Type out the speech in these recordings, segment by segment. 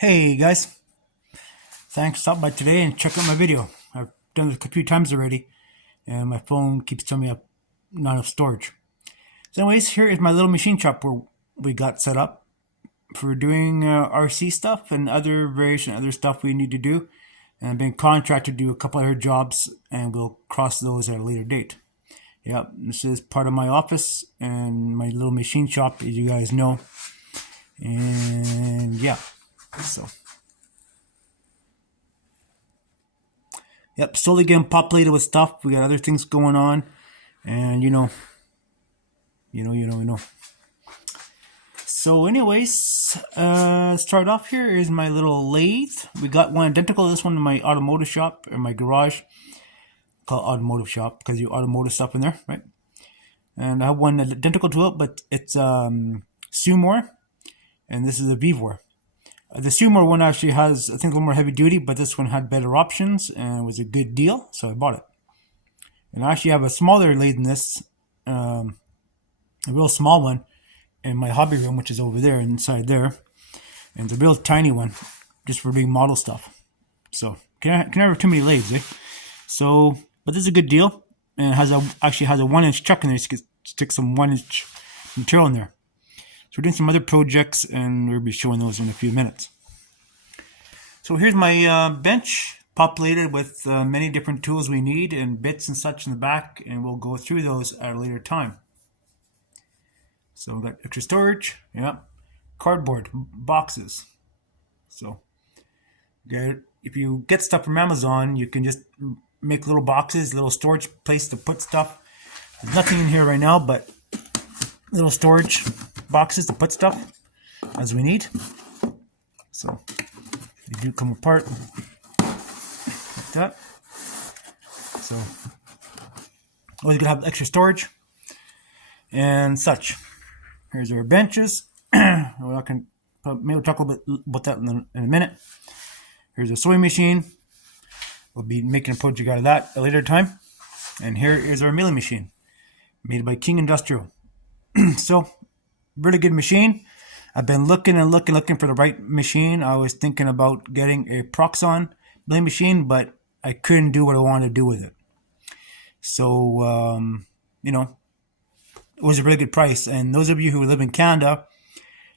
Hey guys, thanks for stopping by today and check out my video. I've done this a few times already and my phone keeps telling me I have not enough storage. So anyways, here is my little machine shop where we got set up for doing RC stuff and other variation, other stuff we need to do. And I've been contracted to do a couple other jobs and we'll cross those at a later date. Yep, this is part of my office and my little machine shop, as you guys know. And yeah, so. Yep, slowly getting populated with stuff. We got other things going on, and you know. So, anyways, start off here is my little lathe. We got one identical to this one in my automotive shop or my garage. Call it automotive shop because you automotive stuff in there, right? And I have one identical to it, but it's Sumor, and this is a Vivor. The Sumor one actually has, I think, a little more heavy duty, but this one had better options and was a good deal, so I bought it. And I actually have a smaller lathe than this, a real small one, in my hobby room, which is over there, inside there. And it's a real tiny one, just for doing model stuff. So, can never have too many lathes, eh? So, but this is a good deal, and it actually has a 1-inch chuck in there, so you can stick some 1-inch material in there. So we're doing some other projects and we'll be showing those in a few minutes. So here's my bench populated with many different tools we need and bits and such in the back, and we'll go through those at a later time. So we've got extra storage, yeah, cardboard, boxes. So if you get stuff from Amazon, you can just make little boxes, little storage place to put stuff. There's nothing in here right now, but little storage boxes to put stuff as we need. So they do come apart like that. So always gonna have extra storage and such. Here's our benches. Maybe we'll talk a little bit about that in a minute. Here's a sewing machine. We'll be making a project out of that at a later time. And here is our milling machine, made by King Industrial. So, really good machine. I've been looking for the right machine. I was thinking about getting a Proxxon milling machine, but I couldn't do what I wanted to do with it. So, it was a really good price. And those of you who live in Canada,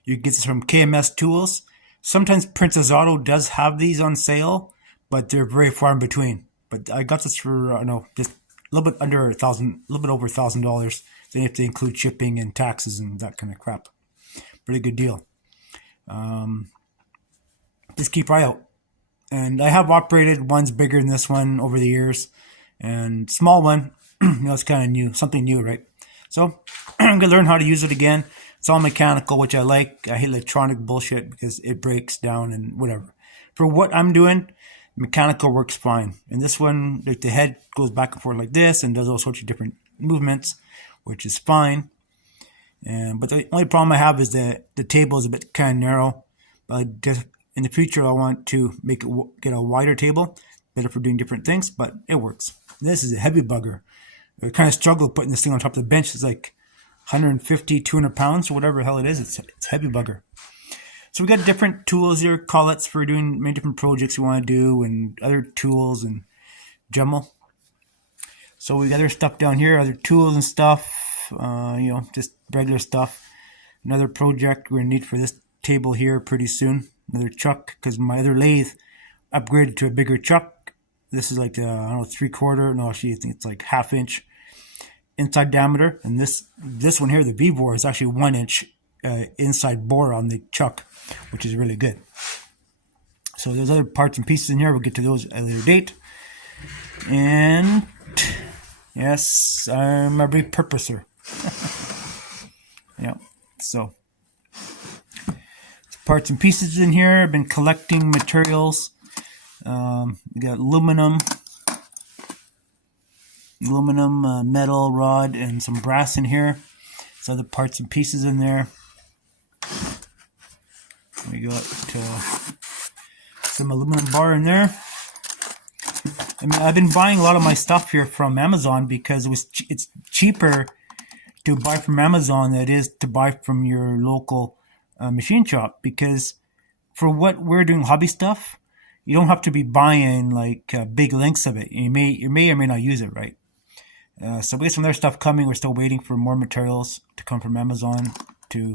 you get this from KMS Tools. Sometimes Princess Auto does have these on sale, but they're very far in between. But I got this for just a little bit under $1,000, a little bit over $1,000. Then you have to include shipping and taxes and that kind of crap. Pretty good deal. Just keep your eye out. And I have operated ones bigger than this one over the years, and small one, it's kind of new, something new, right? So I'm gonna learn how to use it again. It's all mechanical, which I like. I hate electronic bullshit because it breaks down and whatever. For what I'm doing, mechanical works fine. And this one, like the head goes back and forth like this and does all sorts of different movements, which is fine. But the only problem I have is that the table is a bit kind of narrow. But just in the future, I want to get a wider table, better for doing different things, but it works. This is a heavy bugger. I kind of struggle putting this thing on top of the bench. It's like 150, 200 pounds or whatever the hell it is. It's heavy bugger. So we got different tools here, collets for doing many different projects you want to do, and other tools and Dremel. So we got other stuff down here, other tools and stuff, just regular stuff. Another project we're going to need for this table here pretty soon. Another chuck, because my other lathe upgraded to a bigger chuck. This is like, 3/4, no, actually I think it's like 1/2 inch inside diameter. And this one here, the Vivor, is actually 1-inch inside bore on the chuck, which is really good. So there's other parts and pieces in here. We'll get to those at a later date. And yes, I'm a repurposer. Yeah, so parts and pieces in here. I've been collecting materials. We got aluminum, metal rod, and some brass in here. Some other parts and pieces in there. We got some aluminum bar in there. I mean, I've been buying a lot of my stuff here from Amazon because it's cheaper to buy from Amazon than it is to buy from your local machine shop, because for what we're doing hobby stuff, you don't have to be buying like big lengths of it. You may or may not use it, right? So we have some other stuff coming. We're still waiting for more materials to come from Amazon to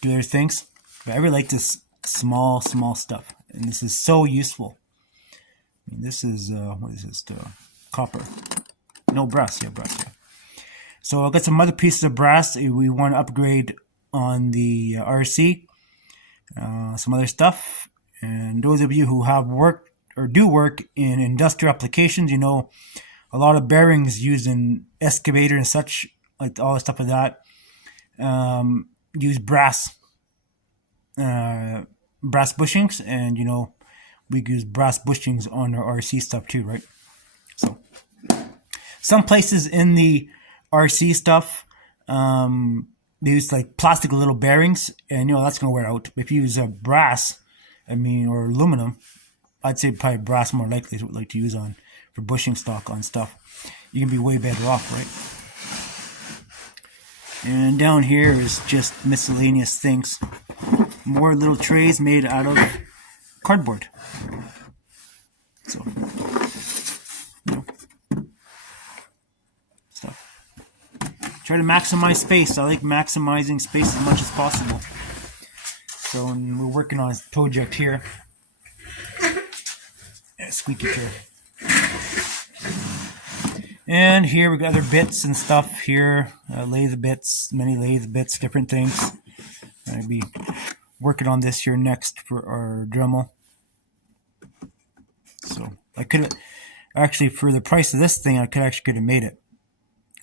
do other things. But I really like this small stuff, and this is so useful. I mean, this is what is this? Copper? No, brass. Yeah, brass. Yeah. So I've got some other pieces of brass we want to upgrade on the RC. Some other stuff. And those of you who have worked or do work in industrial applications, you know, a lot of bearings used in excavator and such, like all the stuff like that, use brass bushings, and you know, we use brass bushings on our RC stuff too, right? So some places in the RC stuff, they use like plastic little bearings, and you know that's gonna wear out. If you use brass, or aluminum, I'd say probably brass more likely to use on for bushing stock on stuff. You can be way better off, right? And down here is just miscellaneous things. More little trays made out of cardboard. So, you know, stuff. Try to maximize space. I like maximizing space as much as possible. So, and we're working on a project here. Squeaky chair. And here we got other bits and stuff here. Lathe bits, many lathe bits, different things. I'll be working on this here next for our Dremel. So I could actually, for the price of this thing, I could have made it,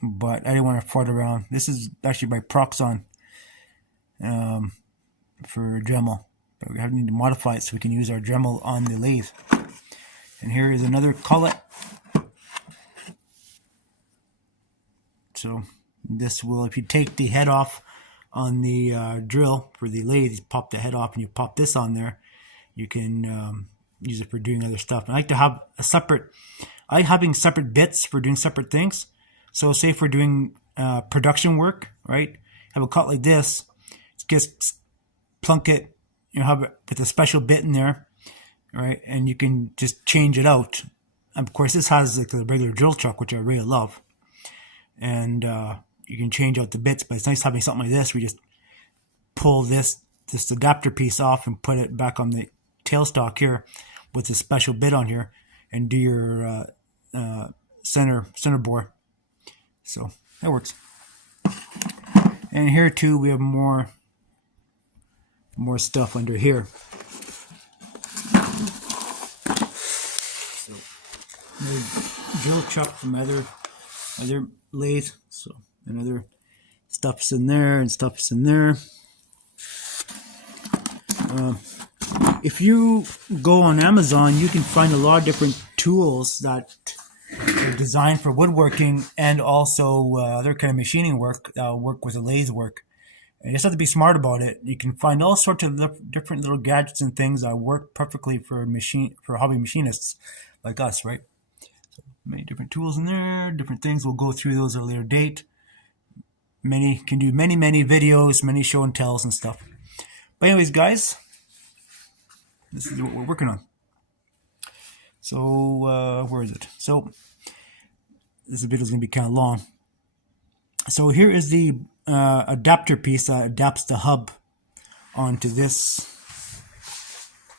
but I didn't want to fart around. This is actually by Proxon for Dremel, but we need to modify it so we can use our Dremel on the lathe. And here is another cullet. So this will, if you take the head off on the drill for the lathe, you pop the head off and you pop this on there, you can use it for doing other stuff. And I like to have I like having separate bits for doing separate things. So say if we're doing production work, right? Have a cut like this, just plunk it, have it with a special bit in there, right? And you can just change it out. And of course, this has like the regular drill chuck, which I really love. And you can change out the bits, but it's nice having something like this. We just pull this adapter piece off and put it back on the tailstock here with a special bit on here, and do your center bore. So that works. And here too, we have more stuff under here. So drill chuck from other lathe. So another stuff's in there and stuff's in there. If you go on Amazon, you can find a lot of different tools that are designed for woodworking and also other kind of machining work, work with the lathe work. And you just have to be smart about it. You can find all sorts of different little gadgets and things that work perfectly for hobby machinists like us, right? So many different tools in there, different things. We'll go through those at a later date. Many can do many videos, many show and tells and stuff. But anyways, guys, this is what we're working on. So where is it? So this video is going to be kind of long. So here is the adapter piece that adapts the hub onto this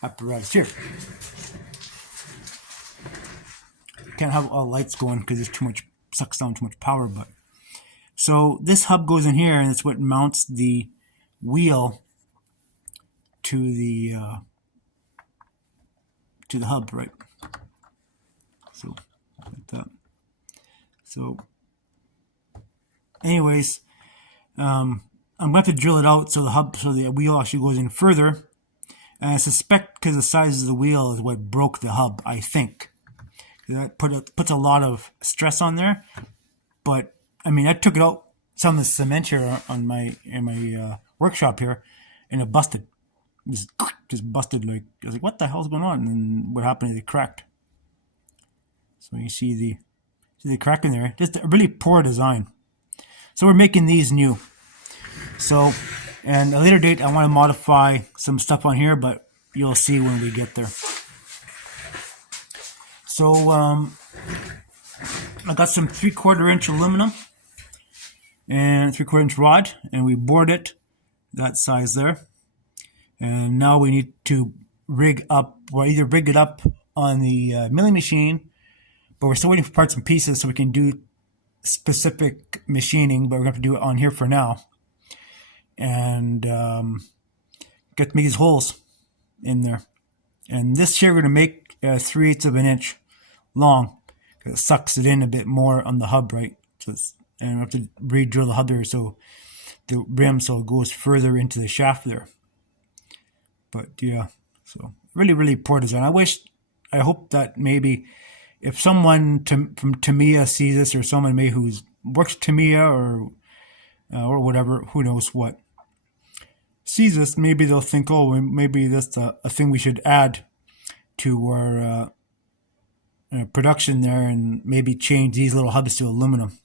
apparatus here. Can't have all lights going because there's too much, sucks down too much power. But so this hub goes in here, and it's what mounts the wheel to the hub, right? So like that. So anyways, I'm going to have to drill it out so the wheel actually goes in further. And I suspect because the size of the wheel is what broke the hub, I think. That puts a lot of stress on there. But I mean, I took it out some of the cement here in my workshop here, and it busted. Just busted. Like, I was like, what the hell's going on? And then what happened is it cracked. So you see the crack in there. Just a really poor design. So we're making these new. So, and at a later date, I want to modify some stuff on here, but you'll see when we get there. So I got some 3/4 inch aluminum and 3/4 inch rod, and we bored it that size there. And now we need to rig up, or either rig it up on the milling machine, but we're still waiting for parts and pieces so we can do specific machining, but we're going to have to do it on here for now. And get to make these holes in there. And this here we're going to make 3/8 of an inch long, because it sucks it in a bit more on the hub, right? So and we have to re-drill the hub there, so the rim, so it goes further into the shaft there. But yeah, so really poor design. I hope that maybe if someone from Tamiya sees this, or someone maybe who's works Tamiya or whatever, who knows what, sees this, maybe they'll think, oh, maybe that's a thing we should add to our production there, and maybe change these little hubs to aluminum.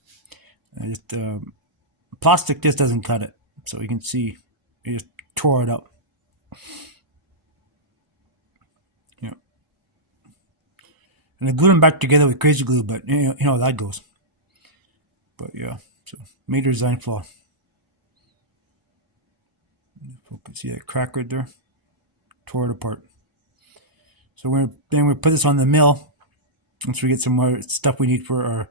Plastic just doesn't cut it, so you can see it just tore it up. Yeah, and I glued them back together with crazy glue, but you know how that goes. But yeah, so major design flaw. If you can see that crack right there, tore it apart. So we're gonna put this on the mill once we get some more stuff we need for our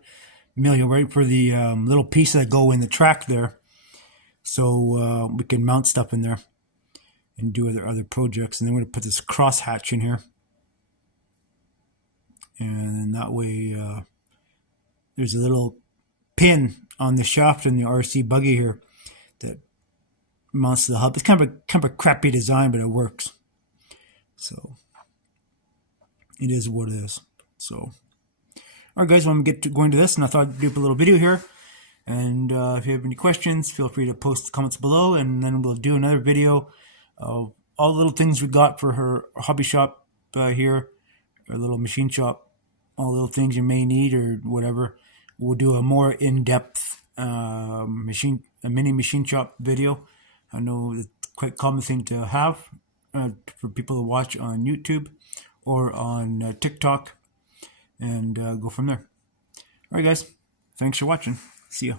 mill. You're waiting for the little pieces that go in the track there, so we can mount stuff in there and do other projects. And then we're gonna put this cross hatch in here, and that way there's a little pin on the shaft in the RC buggy here that mounts to the hub. It's kind of a crappy design, but it works. So it is what it is. So, all right, guys, when we get to going to this, and I thought I'd do a little video here. And if you have any questions, feel free to post comments below, and then we'll do another video of all the little things we got for her hobby shop here, our little machine shop, all the little things you may need or whatever. We'll do a more in-depth mini machine shop video. I know it's quite a common thing to have for people to watch on YouTube or on TikTok, and go from there. All right, guys. Thanks for watching. See ya.